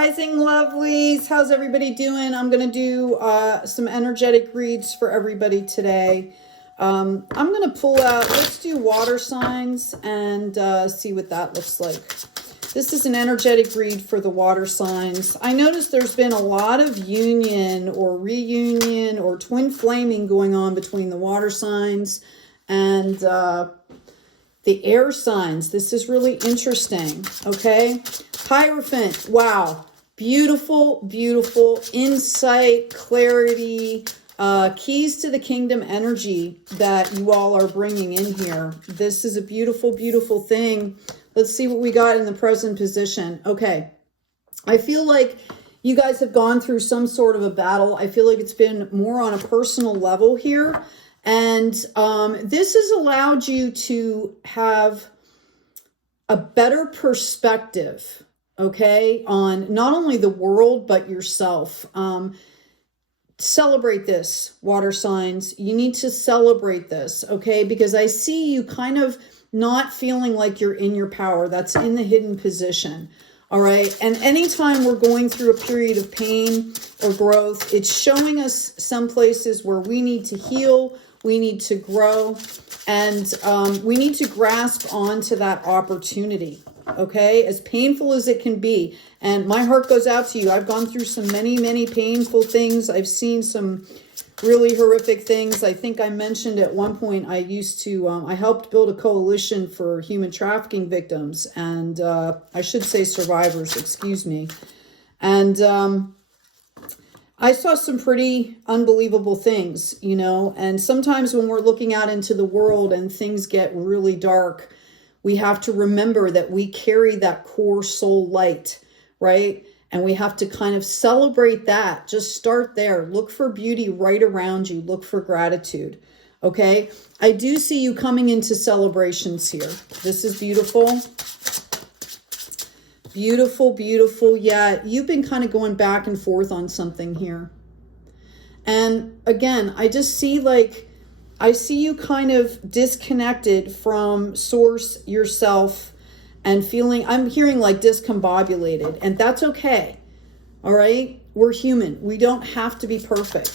rising lovelies, how's everybody doing? I'm going to do some energetic reads for everybody today. I'm going to pull out, let's do water signs and see what that looks like. This is an energetic read for the water signs. I noticed there's been a lot of union or reunion or twin flaming going on between the water signs and the air signs. This is really interesting, okay? Hierophant, wow. Beautiful, beautiful insight, clarity, keys to the kingdom energy that you all are bringing in here. This is a beautiful, beautiful thing. Let's see what we got in the present position. Okay, I feel like you guys have gone through some sort of a battle. I feel like it's been more on a personal level here. And this has allowed you to have a better perspective, okay, on not only the world, but yourself. Celebrate this, water signs. You need to celebrate this, okay, because I see you kind of not feeling like you're in your power. That's in the hidden position, all right? And anytime we're going through a period of pain or growth, it's showing us some places where we need to heal, we need to grow, and we need to grasp onto that opportunity, okay? As painful as it can be. And my heart goes out to you. I've gone through some many painful things. I've seen some really horrific things. I think I mentioned at one point I used to, I helped build a coalition for human trafficking victims, and I should say survivors, excuse me. And I saw some pretty unbelievable things, you know, and sometimes when we're looking out into the world and things get really dark, we have to remember that we carry that core soul light, right? And we have to kind of celebrate that. Just start there. Look for beauty right around you. Look for gratitude, okay? I do see you coming into celebrations here. This is beautiful. Beautiful, beautiful. Yeah, you've been kind of going back and forth on something here. And again, I just see like, I see you kind of disconnected from source yourself and feeling, I'm hearing like discombobulated, and that's okay. All right. We're human. We don't have to be perfect.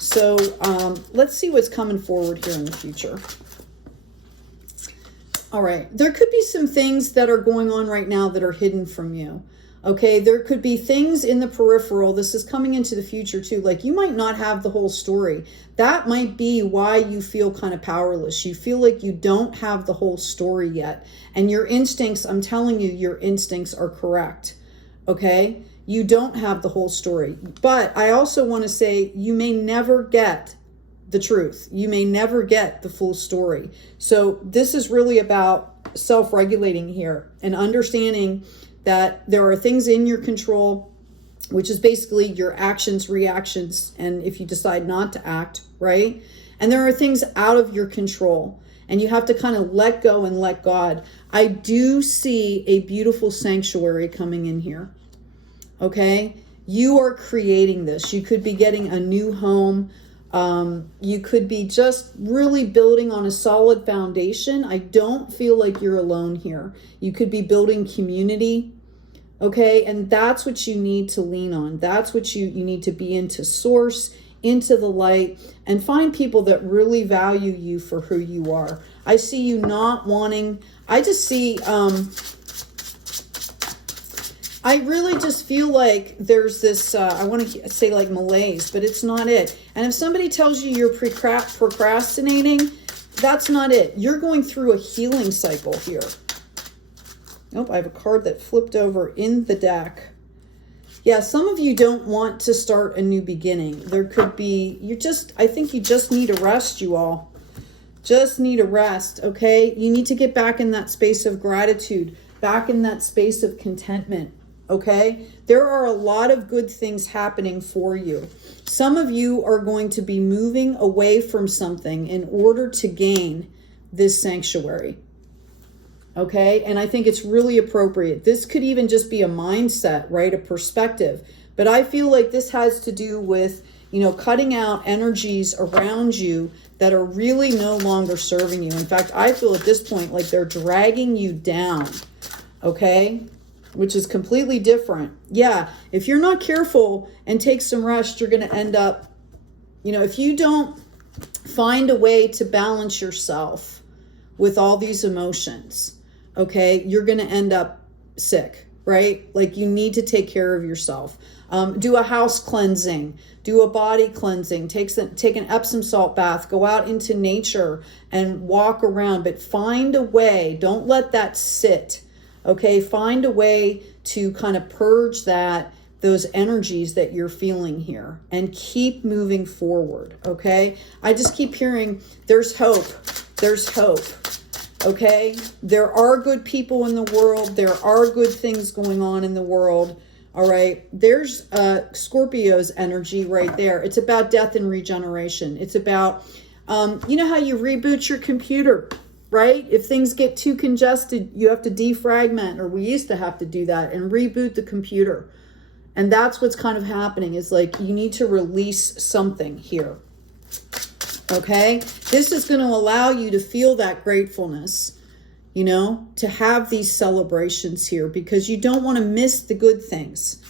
So let's see what's coming forward here in the future. All right, there could be some things that are going on right now that are hidden from you. Okay, there could be things in the peripheral. This is coming into the future too. Like you might not have the whole story. That might be why you feel kind of powerless. You feel like you don't have the whole story yet. And your instincts, I'm telling you, your instincts are correct. Okay, you don't have the whole story. But I also want to say you may never get the truth. You may never get the full story. So this is really about self-regulating here and understanding that there are things in your control, which is basically your actions, reactions, and if you decide not to act, right? And there are things out of your control, and you have to kind of let go and let God. I do see a beautiful sanctuary coming in here, okay? You are creating this. You could be getting a new home. You could be just really building on a solid foundation. I don't feel like you're alone here. You could be building community, okay? And that's what you need to lean on. That's what you need to be into source, into the light, and find people that really value you for who you are. I see you not wanting, I just see, I really just feel like there's this, I want to say like malaise, but it's not it. And if somebody tells you you're procrastinating, that's not it. You're going through a healing cycle here. Nope, I have a card that flipped over in the deck. Yeah, some of you don't want to start a new beginning. There could be, I think you just need a rest, you all. Just need a rest, okay? You need to get back in that space of gratitude, back in that space of contentment. Okay, there are a lot of good things happening for you. Some of you are going to be moving away from something in order to gain this sanctuary. Okay, and I think it's really appropriate. This could even just be a mindset, right? A perspective. But I feel like this has to do with, you know, cutting out energies around you that are really no longer serving you. In fact, I feel at this point like they're dragging you down. Okay. which is completely different. Yeah, if you're not careful and take some rest, you're going to end up, you know, if you don't find a way to balance yourself with all these emotions, okay, you're going to end up sick, right? Like, you need to take care of yourself. Do a house cleansing, do a body cleansing, take an Epsom salt bath, go out into nature and walk around, but find a way. Don't let that sit, okay? Find a way to kind of purge those energies that you're feeling here and keep moving forward, okay? I just keep hearing there's hope. There's hope. Okay, there are good people in the world. There are good things going on in the world. All right, there's Scorpio's energy right there. It's about death and regeneration. It's about, you know how you reboot your computer, right? If things get too congested, you have to defragment, or we used to have to do that, and reboot the computer. And that's what's kind of happening, is like you need to release something here. Okay, this is going to allow you to feel that gratefulness, you know, to have these celebrations here, because you don't want to miss the good things.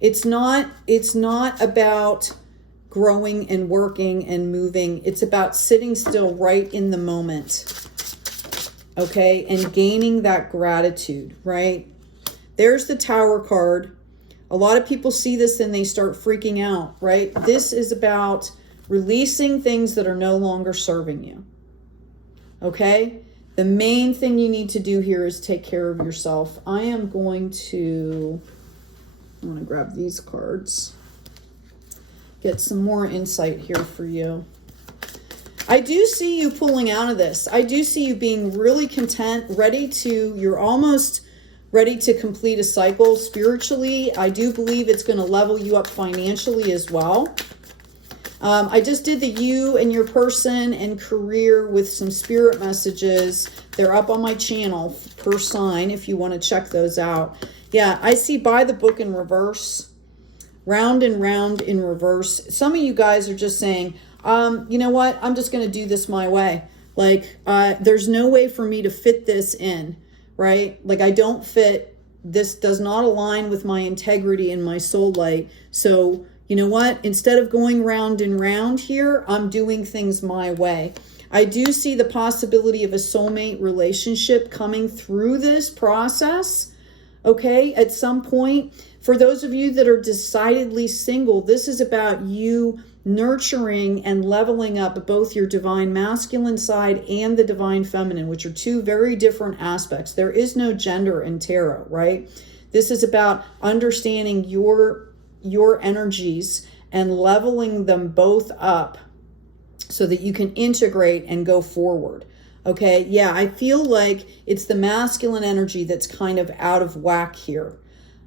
It's not about growing and working and moving. It's about sitting still right in the moment. Okay, and gaining that gratitude, right? There's the Tower card. A lot of people see this and they start freaking out, right? This is about releasing things that are no longer serving you. Okay? The main thing you need to do here is take care of yourself. I'm going to grab these cards. Get some more insight here for you. I do see you pulling out of this. I do see you being really content, you're almost ready to complete a cycle spiritually. I do believe it's going to level you up financially as well. I just did the you and your person and career with some spirit messages. They're up on my channel per sign if you want to check those out. Yeah, I see by the book in reverse, round and round in reverse. Some of you guys are just saying, you know what? I'm just going to do this my way. Like, there's no way for me to fit this in, right? Like, I don't fit. This does not align with my integrity and my soul light. So, you know what? Instead of going round and round here, I'm doing things my way. I do see the possibility of a soulmate relationship coming through this process, okay, at some point. For those of you that are decidedly single, this is about you nurturing and leveling up both your divine masculine side and the divine feminine, which are two very different aspects. There is no gender in tarot, right? This is about understanding your energies and leveling them both up so that you can integrate and go forward. Okay, yeah, I feel like it's the masculine energy that's kind of out of whack here.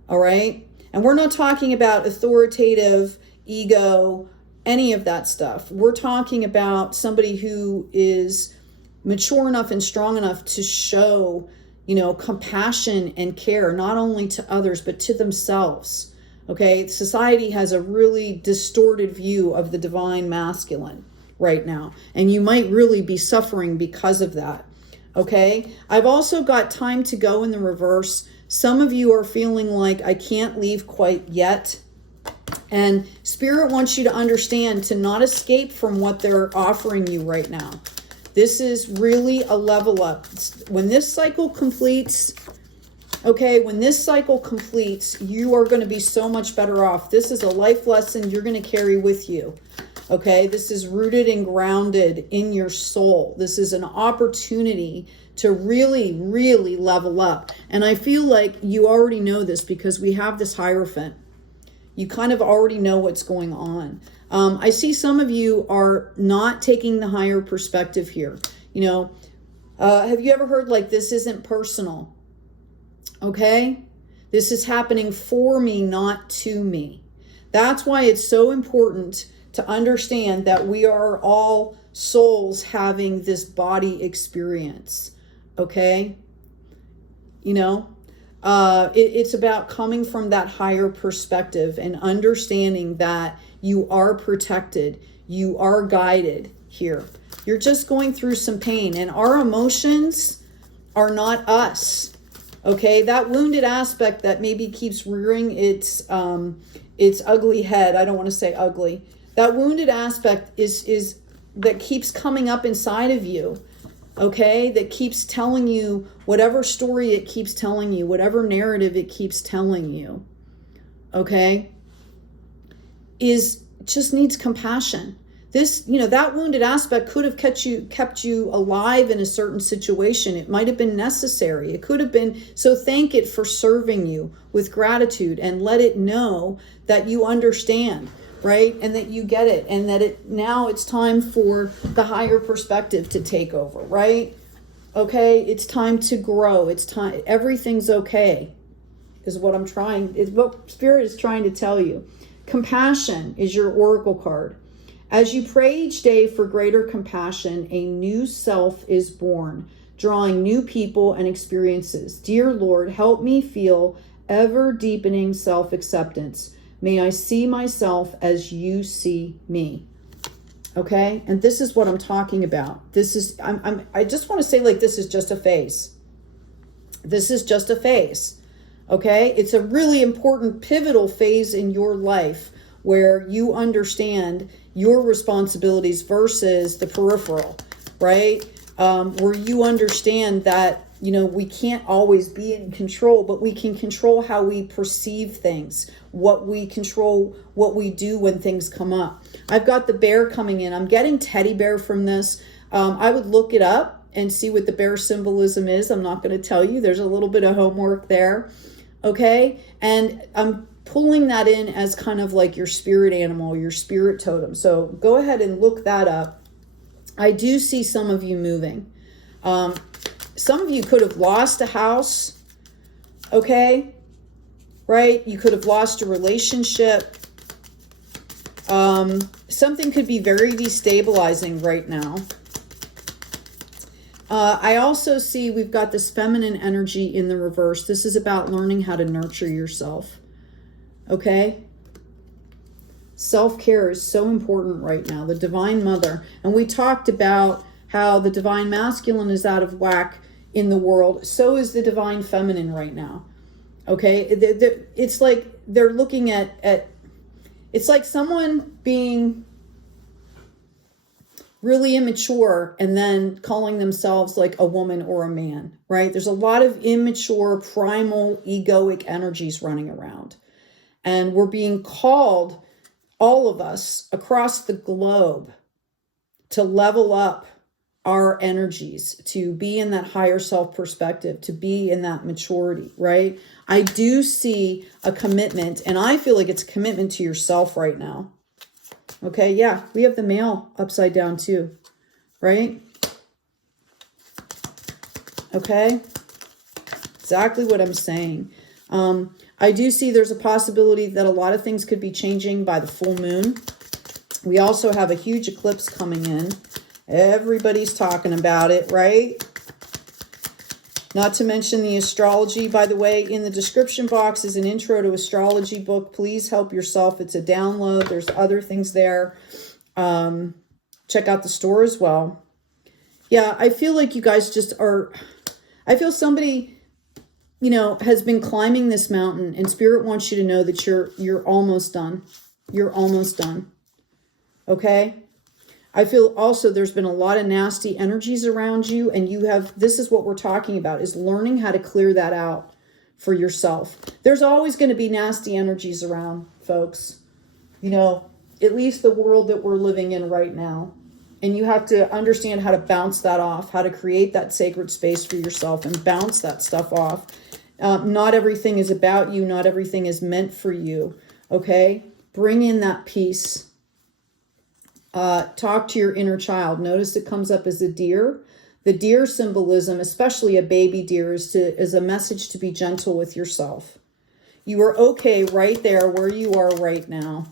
All right, and we're not talking about authoritative ego, any of that stuff. We're talking about somebody who is mature enough and strong enough to show, you know, compassion and care, not only to others, but to themselves. Okay, society has a really distorted view of the divine masculine right now, and you might really be suffering because of that. Okay, I've also got time to go in the reverse. Some of you are feeling like I can't leave quite yet, and Spirit wants you to understand to not escape from what they're offering you right now. This is really a level up. When this cycle completes, okay, when this cycle completes, you are going to be so much better off. This is a life lesson you're going to carry with you. Okay, this is rooted and grounded in your soul. This is an opportunity to really, really level up. And I feel like you already know this because we have this Hierophant. You kind of already know what's going on. I see some of you are not taking the higher perspective here. You know, have you ever heard like this isn't personal? Okay, this is happening for me, not to me. That's why it's so important to understand that we are all souls having this body experience. Okay, you know, it's about coming from that higher perspective and understanding that you are protected, you are guided here. You're just going through some pain, and our emotions are not us. Okay, that wounded aspect that maybe keeps rearing its ugly head. I don't want to say ugly. That wounded aspect is that keeps coming up inside of you. Okay, that keeps telling you whatever story it keeps telling you, whatever narrative it keeps telling you. Okay, is just needs compassion. This, that wounded aspect could have kept you alive in a certain situation. It might have been necessary. It could have been. So thank it for serving you with gratitude and let it know that you understand, right? And that you get it, and that now it's time for the higher perspective to take over, right? Okay, it's time to grow. It's time. Everything's okay, is what what Spirit is trying to tell you. Compassion is your oracle card. As you pray each day for greater compassion, a new self is born, drawing new people and experiences. Dear Lord, help me feel ever deepening self-acceptance. May I see myself as you see me. Okay? And this is what I'm talking about. This is, I just want to say, like, this is just a phase. This is just a phase. Okay? It's a really important pivotal phase in your life where you understand your responsibilities versus the peripheral, right? Where you understand that, we can't always be in control, but we can control how we perceive things, what we control, what we do when things come up. I've got the bear coming in. I'm getting teddy bear from this. I would look it up and see what the bear symbolism is. I'm not going to tell you. There's a little bit of homework there. Okay. And I'm pulling that in as kind of like your spirit animal, your spirit totem. So go ahead and look that up. I do see some of you moving. Some of you could have lost a house. Okay. Right. You could have lost a relationship. Something could be very destabilizing right now. I also see we've got this feminine energy in the reverse. This is about learning how to nurture yourself. Okay? Self-care is so important right now. The Divine Mother. And we talked about how the Divine Masculine is out of whack in the world. So is the Divine Feminine right now. Okay? It's like they're looking at it's like someone being really immature and then calling themselves like a woman or a man, right? There's a lot of immature, primal, egoic energies running around. And we're being called, all of us across the globe, to level up our energies, to be in that higher self perspective, to be in that maturity, right? I do see a commitment, and I feel like it's a commitment to yourself right now. Okay, yeah, we have the male upside down too, right? Okay, exactly what I'm saying. I do see there's a possibility that a lot of things could be changing by the full moon. We also have a huge eclipse coming in. Everybody's talking about it, right? Not to mention the astrology. By the way, in the description box is an intro to astrology book. Please help yourself. It's a download. There's other things there. Check out the store as well. Yeah, I feel like you guys just are... I feel somebody... has been climbing this mountain, and Spirit wants you to know that you're almost done. You're almost done. Okay? I feel also there's been a lot of nasty energies around you, and this is what we're talking about, is learning how to clear that out for yourself. There's always going to be nasty energies around, folks. At least the world that we're living in right now. And you have to understand how to bounce that off, how to create that sacred space for yourself and bounce that stuff off. Not everything is about you. Not everything is meant for you. Okay? Bring in that peace. Talk to your inner child. Notice it comes up as a deer. The deer symbolism, especially a baby deer, is a message to be gentle with yourself. You are okay right there where you are right now.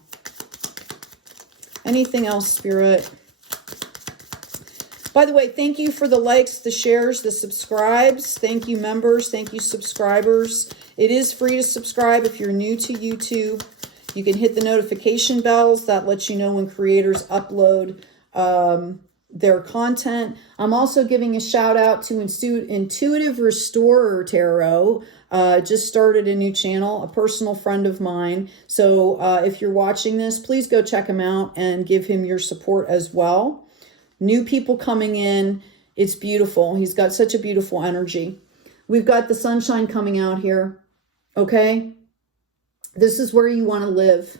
Anything else, Spirit? By the way, thank you for the likes, the shares, the subscribes. Thank you, members. Thank you, subscribers. It is free to subscribe if you're new to YouTube. You can hit the notification bells. That lets you know when creators upload their content. I'm also giving a shout out to Intuitive Restorer Tarot. Just started a new channel, a personal friend of mine. So if you're watching this, please go check him out and give him your support as well. New people coming in. It's beautiful. He's got such a beautiful energy. We've got the sunshine coming out here. Okay. This is where you want to live.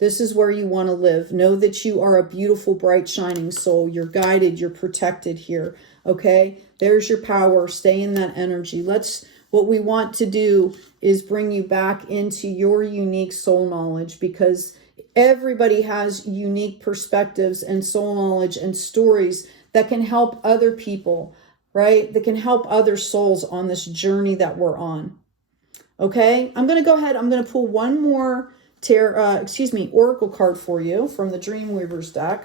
This is where you want to live. Know that you are a beautiful, bright, shining soul. You're guided. You're protected here. Okay. There's your power. Stay in that energy. What we want to do is bring you back into your unique soul knowledge, because everybody has unique perspectives and soul knowledge and stories that can help other people, right? That can help other souls on this journey that we're on. Okay. I'm going to go ahead. I'm going to pull one more oracle card for you from the Dreamweaver's deck.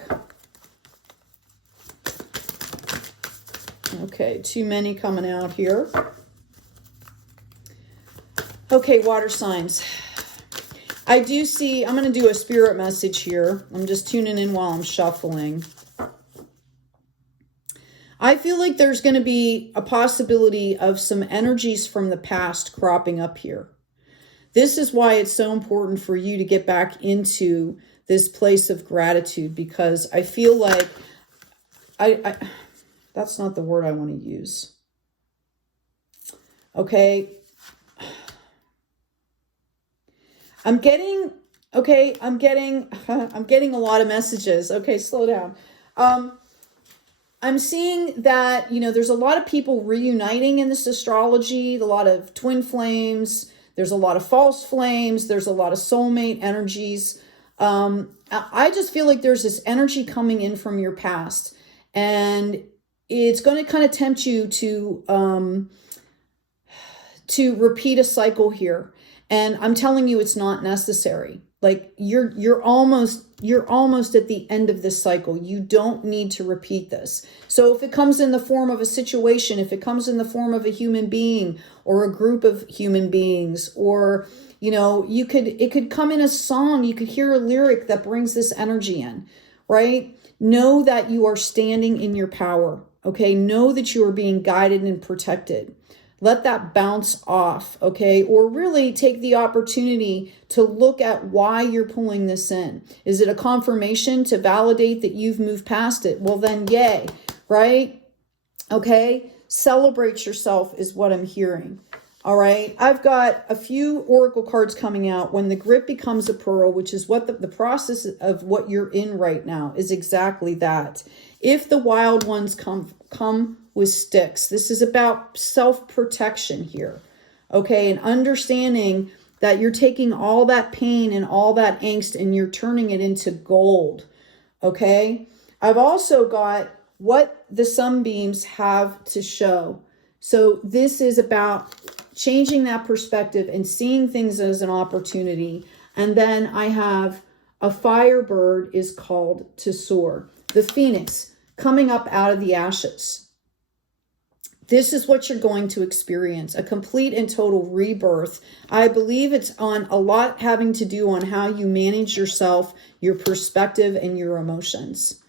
Okay, too many coming out here. Okay, water signs. I do see, I'm going to do a spirit message here. I'm just tuning in while I'm shuffling. I feel like there's going to be a possibility of some energies from the past cropping up here. This is why it's so important for you to get back into this place of gratitude, because I feel like that's not the word I want to use. Okay. I'm getting a lot of messages. Okay, slow down. I'm seeing that, there's a lot of people reuniting in this astrology, a lot of twin flames. There's a lot of false flames. There's a lot of soulmate energies. I just feel like there's this energy coming in from your past, and it's going to kind of tempt you to repeat a cycle here. And I'm telling you, it's not necessary. Like you're almost at the end of this cycle. You don't need to repeat this. So if it comes in the form of a situation, if it comes in the form of a human being or a group of human beings, or, it could come in a song, you could hear a lyric that brings this energy in, right? Know that you are standing in your power. Okay. Know that you are being guided and protected. Let that bounce off, okay? Or really take the opportunity to look at why you're pulling this in. Is it a confirmation to validate that you've moved past it? Well, then yay, right? Okay? Celebrate yourself is what I'm hearing. All right? I've got a few oracle cards coming out. When the grip becomes a pearl, which is what the process of what you're in right now is exactly that. If the wild ones come with sticks. This is about self-protection here. Okay, and understanding that you're taking all that pain and all that angst and you're turning it into gold. Okay, I've also got what the sunbeams have to show. So this is about changing that perspective and seeing things as an opportunity. And then I have a firebird is called to soar. The phoenix coming up out of the ashes. This is what you're going to experience, a complete and total rebirth. I believe it's on a lot having to do on how you manage yourself, your perspective, and your emotions.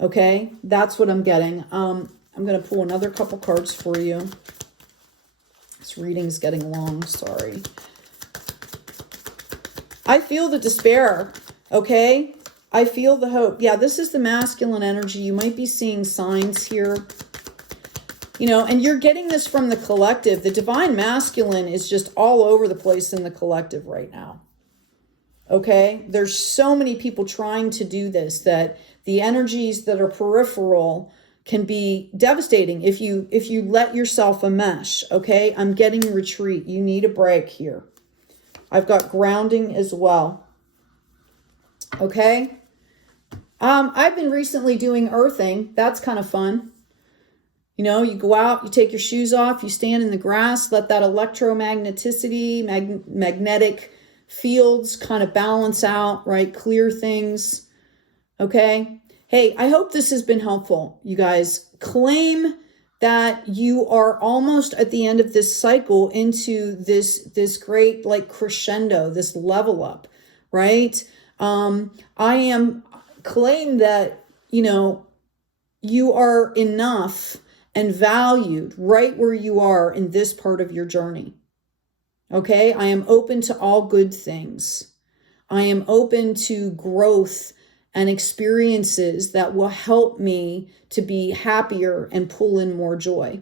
Okay, that's what I'm getting. I'm going to pull another couple cards for you. This reading's getting long, sorry. I feel the despair, okay? I feel the hope. Yeah, this is the masculine energy. You might be seeing signs here. And you're getting this from the collective. The divine masculine is just all over the place in the collective right now. Okay? There's so many people trying to do this that the energies that are peripheral can be devastating if you let yourself enmesh. Okay? I'm getting retreat. You need a break here. I've got grounding as well. Okay? I've been recently doing earthing. That's kind of fun. You go out, you take your shoes off, you stand in the grass, let that electromagneticity, magnetic fields kind of balance out, right? Clear things. Okay. Hey, I hope this has been helpful, you guys. Claim that you are almost at the end of this cycle into this great like crescendo, this level up, right? Claim that, you are enough and valued right where you are in this part of your journey. Okay? I am open to all good things. I am open to growth and experiences that will help me to be happier and pull in more joy.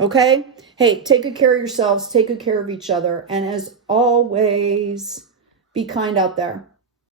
Okay? Hey, take good care of yourselves. Take good care of each other. And as always, be kind out there.